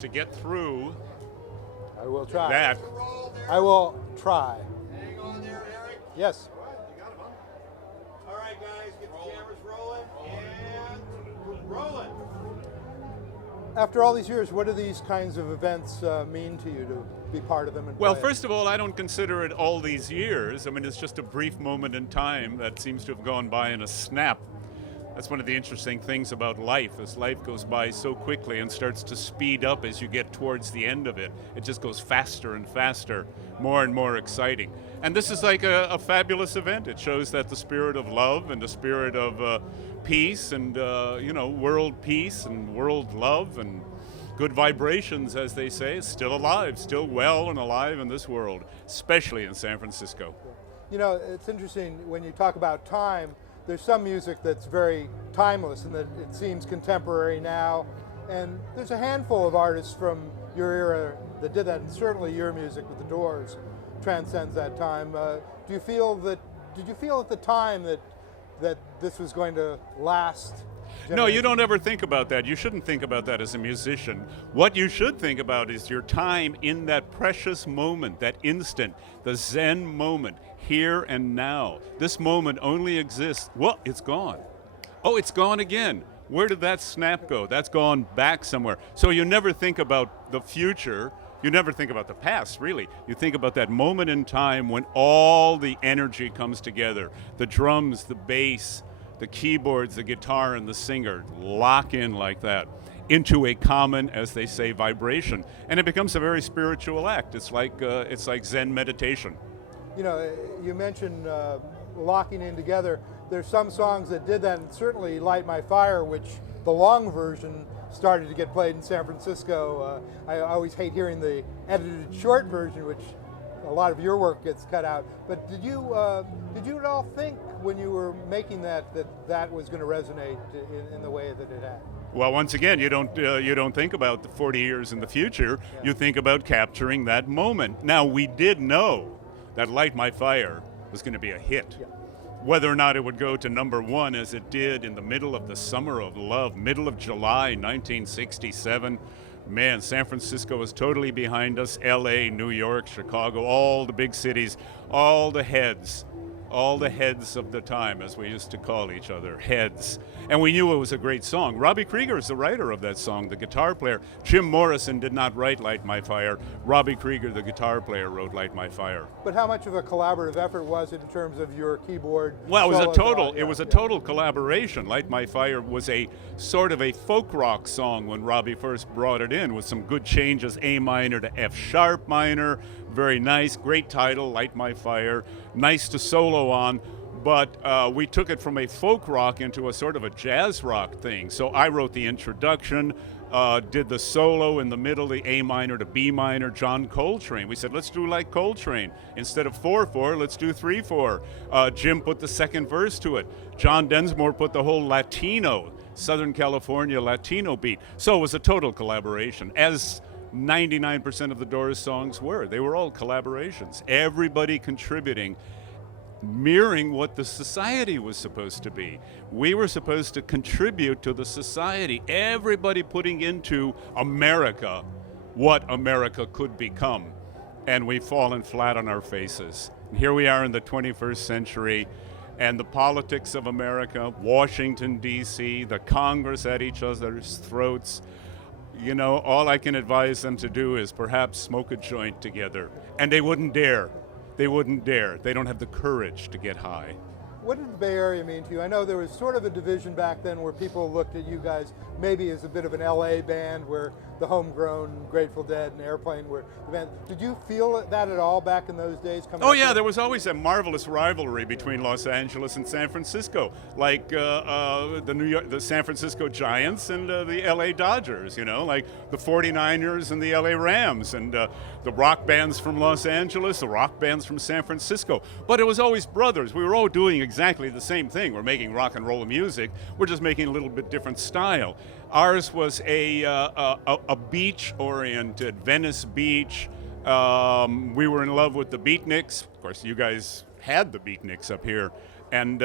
to get through I will try. that. I will try. Hang on there, Eric. Yes. You got him, huh? All right, guys, get the cameras rolling and rolling. After all these years, what do these kinds of events mean to you to be part of them? And Well, play? first of all, I don't consider it all these years. I mean, it's just a brief moment in time that seems to have gone by in a snap. That's one of the interesting things about life. As life goes by so quickly and starts to speed up as you get towards the end of it, it just goes faster and faster, more and more exciting. And this is like a fabulous event. It shows that the spirit of love and the spirit of peace and, world peace and world love and good vibrations, as they say, is still alive, still well and alive in this world, especially in San Francisco. You know, it's interesting when you talk about time. There's some music that's very timeless and that it seems contemporary now. And there's a handful of artists from your era that did that, and certainly your music with the Doors transcends that time. Did you feel at the time that this was going to last? No, you don't ever think about that. You shouldn't think about that as a musician. What you should think about is your time in that precious moment, that instant, the Zen moment, here and now. This moment only exists. Well, it's gone. Oh, it's gone again. Where did that snap go? That's gone back somewhere. So you never think about the future. You never think about the past, really. You think about that moment in time when all the energy comes together. The drums, the bass, the keyboards, the guitar, and the singer lock in like that into a common, as they say, vibration. And it becomes a very spiritual act. It's like Zen meditation. You know, you mentioned locking in together. There's some songs that did that, and certainly Light My Fire, which the long version started to get played in San Francisco. I always hate hearing the edited short version, which a lot of your work gets cut out. But did you at all think when you were making that was going to resonate in the way that it had? Well, once again, you don't think about the 40 years in the future. Yeah. You think about capturing that moment. Now, we did know that Light My Fire was going to be a hit. Yeah. Whether or not it would go to number one, as it did in the middle of the summer of love, middle of July 1967, man, San Francisco was totally behind us. LA, New York, Chicago, all the big cities, all the heads of the time, as we used to call each other, heads. And we knew it was a great song. Robbie Krieger is the writer of that song, the guitar player. Jim Morrison did not write Light My Fire. Robbie Krieger, the guitar player, wrote Light My Fire. But how much of a collaborative effort was it in terms of your keyboard? Well, it was a Yeah. total collaboration. Light My Fire was a sort of a folk rock song when Robbie first brought it in, with some good changes, A minor to F sharp minor. Very nice, great title, Light My Fire. Nice to solo on. But we took it from a folk rock into a sort of a jazz rock thing. So I wrote the introduction, did the solo in the middle, the A minor to B minor, John Coltrane. We said, let's do like Coltrane. Instead of 4/4, let's do 3/4. Jim put the second verse to it. John Densmore put the whole Latino, Southern California Latino beat. So it was a total collaboration, as 99% of the Doors songs were. They were all collaborations. Everybody contributing, mirroring what the society was supposed to be. We were supposed to contribute to the society, everybody putting into America what America could become. And we've fallen flat on our faces. And here we are in the 21st century, and the politics of America, Washington, D.C., the Congress at each other's throats. You know, all I can advise them to do is perhaps smoke a joint together. And they wouldn't dare. They wouldn't dare. They don't have the courage to get high. What did the Bay Area mean to you? I know there was sort of a division back then where people looked at you guys maybe as a bit of an LA band, where the homegrown Grateful Dead and Airplane were the band. Did you feel that at all back in those days? Oh yeah, there was always a marvelous rivalry between Los Angeles and San Francisco, like the San Francisco Giants and the LA Dodgers, you know, like the 49ers and the LA Rams, and the rock bands from Los Angeles, the rock bands from San Francisco. But it was always brothers. We were all doing exactly the same thing. We're making rock and roll music. We're just making a little bit different style. Ours was a beach-oriented, Venice Beach. We were in love with the Beatniks. Of course, you guys had the Beatniks up here. And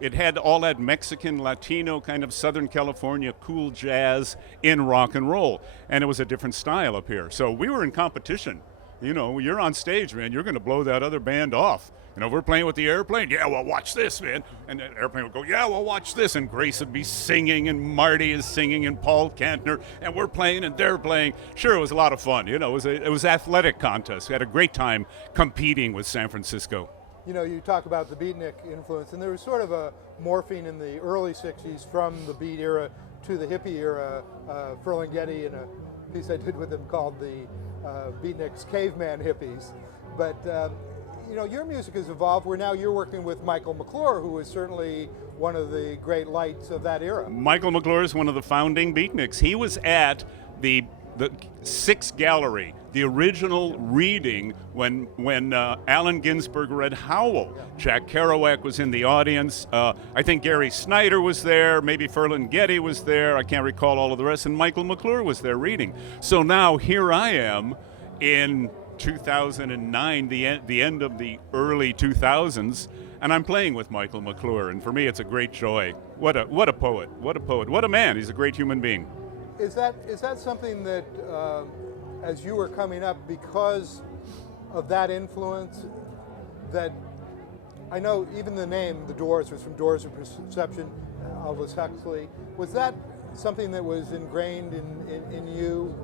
it had all that Mexican, Latino kind of Southern California cool jazz in rock and roll. And it was a different style up here. So we were in competition. You know, you're on stage, man, you're going to blow that other band off. You know, we're playing with the Airplane. Yeah, well, watch this, man. And the Airplane would go, yeah, well, watch this. And Grace would be singing, and Marty is singing, and Paul Kantner, and we're playing, and they're playing. Sure, it was a lot of fun. You know, it was athletic contest. We had a great time competing with San Francisco. You know, you talk about the beatnik influence, and there was sort of a morphing in the early 60s from the beat era to the hippie era. Ferlinghetti, in a piece I did with him called the Beatniks Caveman Hippies. But, you know, your music has evolved where now you're working with Michael McClure, who is certainly one of the great lights of that era. Michael McClure is one of the founding Beatniks. He was at the Sixth Gallery, the original reading when Allen Ginsberg read Howl. Jack Kerouac was in the audience. I think Gary Snyder was there. Maybe Ferlinghetti was there. I can't recall all of the rest. And Michael McClure was there reading. So now here I am in 2009, the end of the early 2000s, and I'm playing with Michael McClure. And for me, it's a great joy. What a poet. What a poet. What a man. He's a great human being. Is that something that, as you were coming up, because of that influence, that I know even the name, The Doors, was from Doors of Perception, Aldous Huxley. Was that something that was ingrained in you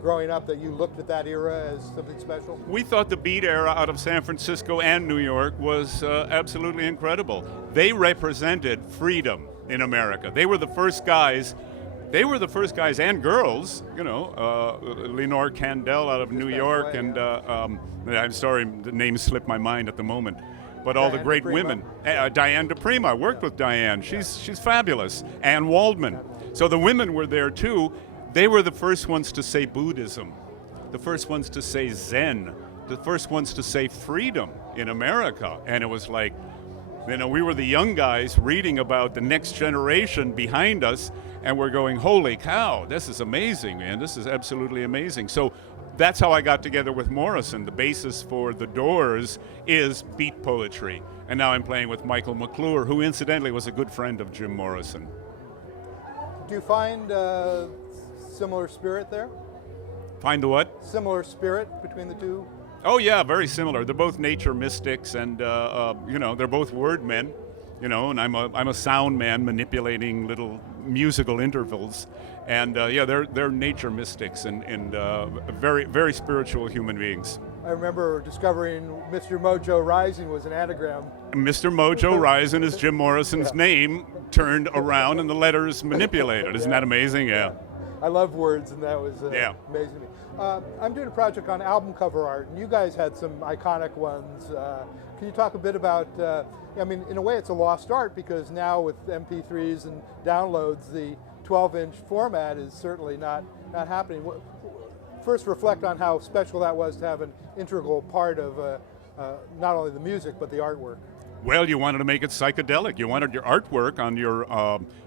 growing up, that you looked at that era as something special? We thought the beat era out of San Francisco and New York was absolutely incredible. They represented freedom in America. They were the first guys. They were the first guys and girls, you know, Lenore Kandel out of New York, and I'm sorry, the name slipped my mind at the moment, but all the great women. Diane DePrima, worked with Diane. She's fabulous. Ann Waldman. So the women were there too. They were the first ones to say Buddhism, the first ones to say Zen, the first ones to say freedom in America. And it was like, you know, we were the young guys reading about the next generation behind us, and we're going, holy cow, this is amazing, man. This is absolutely amazing. So that's how I got together with Morrison. The basis for The Doors is beat poetry. And now I'm playing with Michael McClure, who incidentally was a good friend of Jim Morrison. Do you find similar spirit there? Find the what? Similar spirit between the two? Oh yeah, very similar. They're both nature mystics, and you know, they're both word men. You know, and I'm a sound man manipulating little musical intervals, and yeah, they're nature mystics and very very spiritual human beings. I remember discovering Mr. Mojo Rising was an anagram. Mr. Mojo Rising is Jim Morrison's name turned around and the letters manipulated. Isn't that amazing? Yeah. I love words, and that was amazing to me. I'm doing a project on album cover art, and you guys had some iconic ones. Can you talk a bit about, I mean, in a way it's a lost art, because now with MP3s and downloads, the 12-inch format is certainly not happening. First, reflect on how special that was to have an integral part of not only the music, but the artwork. Well, you wanted to make it psychedelic. You wanted your artwork on your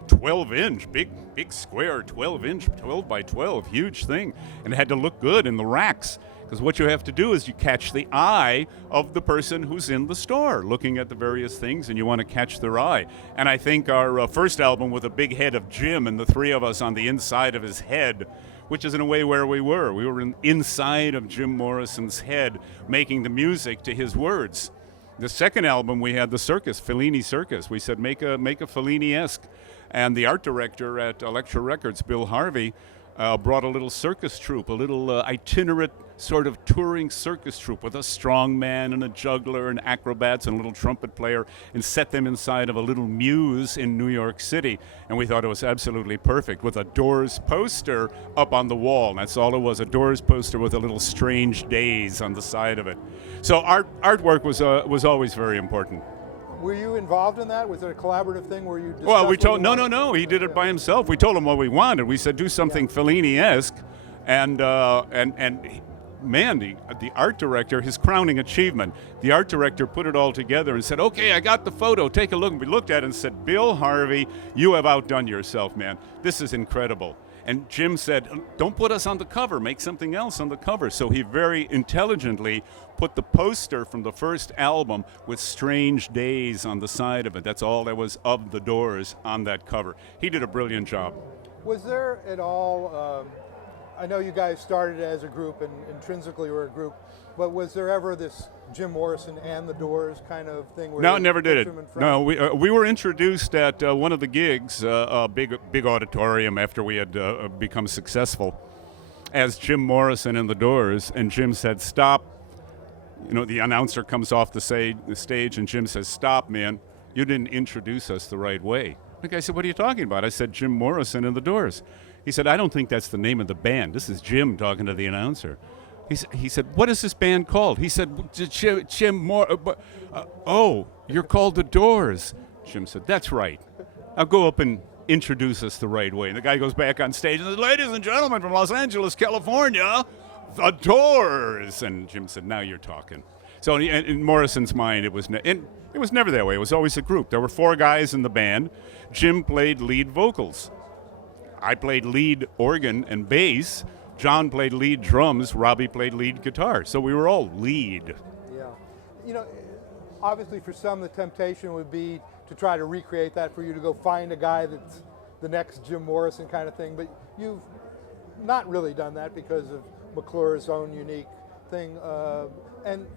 12-inch, big square 12-inch, 12 by 12, huge thing. And it had to look good in the racks, because what you have to do is you catch the eye of the person who's in the store looking at the various things, and you want to catch their eye. And I think our first album with a big head of Jim and the three of us on the inside of his head, which is in a way where we were. We were inside of Jim Morrison's head, making the music to his words. The second album, we had the circus, Fellini Circus. We said, make a Fellini-esque. And the art director at Elektra Records, Bill Harvey, brought a little circus troupe, a little itinerant sort of touring circus troupe with a strong man and a juggler and acrobats and a little trumpet player, and set them inside of a little muse in New York City. And we thought it was absolutely perfect, with a Doors poster up on the wall. And that's all it was, a Doors poster with a little Strange Days on the side of it. So artwork was always very important. Were you involved in that? Was it a collaborative thing where you discussed? Well, we told no. He did it by himself. We told him what we wanted. We said do something Fellini-esque, and man, the art director, his crowning achievement, the art director put it all together and said, "Okay, I got the photo. Take a look." And we looked at it and said, "Bill Harvey, you have outdone yourself, man. This is incredible." And Jim said, don't put us on the cover, make something else on the cover. So he very intelligently put the poster from the first album with Strange Days on the side of it. That's all there was of the Doors on that cover. He did a brilliant job. Was there at all, I know you guys started as a group and intrinsically were a group, but was there ever this Jim Morrison and the Doors kind of thing? Where No, never did it. No, we were introduced at one of the gigs, a big auditorium after we had become successful, as Jim Morrison and the Doors, and Jim said, stop. You know, the announcer comes off the stage, and Jim says, stop, man. You didn't introduce us the right way. The guy said, what are you talking about? I said, Jim Morrison and the Doors. He said, I don't think that's the name of the band. This is Jim talking to the announcer. He said, what is this band called? He said, Jim Morrison. Oh, you're called the Doors. Jim said, that's right. Now go up and introduce us the right way. And the guy goes back on stage and says, ladies and gentlemen from Los Angeles, California, the Doors. And Jim said, now you're talking. So in Morrison's mind, it was never that way. It was always a group. There were 4 guys in the band. Jim played lead vocals. I played lead organ and bass. John played lead drums. Robbie played lead guitar. So we were all lead. Yeah. You know, obviously for some the temptation would be to try to recreate that, for you to go find a guy that's the next Jim Morrison kind of thing. But you've not really done that because of McClure's own unique thing. And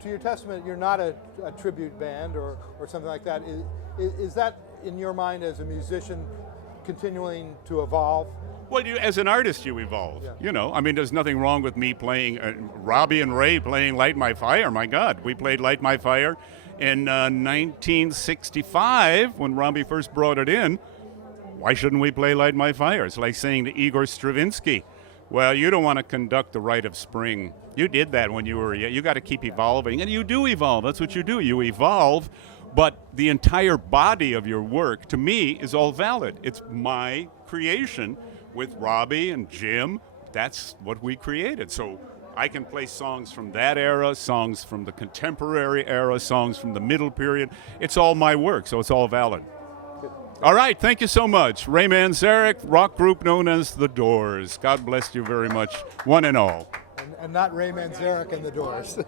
to your testament, you're not a tribute band or something like that. Is that, in your mind as a musician, continuing to evolve? Well, as an artist, you evolve. Yeah. You know, I mean, there's nothing wrong with me playing, Robbie and Ray playing Light My Fire. My God, we played Light My Fire in 1965 when Robbie first brought it in. Why shouldn't we play Light My Fire? It's like saying to Igor Stravinsky, well, you don't want to conduct the rite of spring. You did that when you were young. You got to keep evolving, and you do evolve. That's what you do. You evolve, but the entire body of your work, to me, is all valid. It's my creation with Robbie and Jim. That's what we created. So I can play songs from that era, songs from the contemporary era, songs from the middle period. It's all my work, so it's all valid. All right, thank you so much. Ray Manzarek, rock group known as The Doors. God bless you very much, one and all. And not Ray Manzarek and the Doors.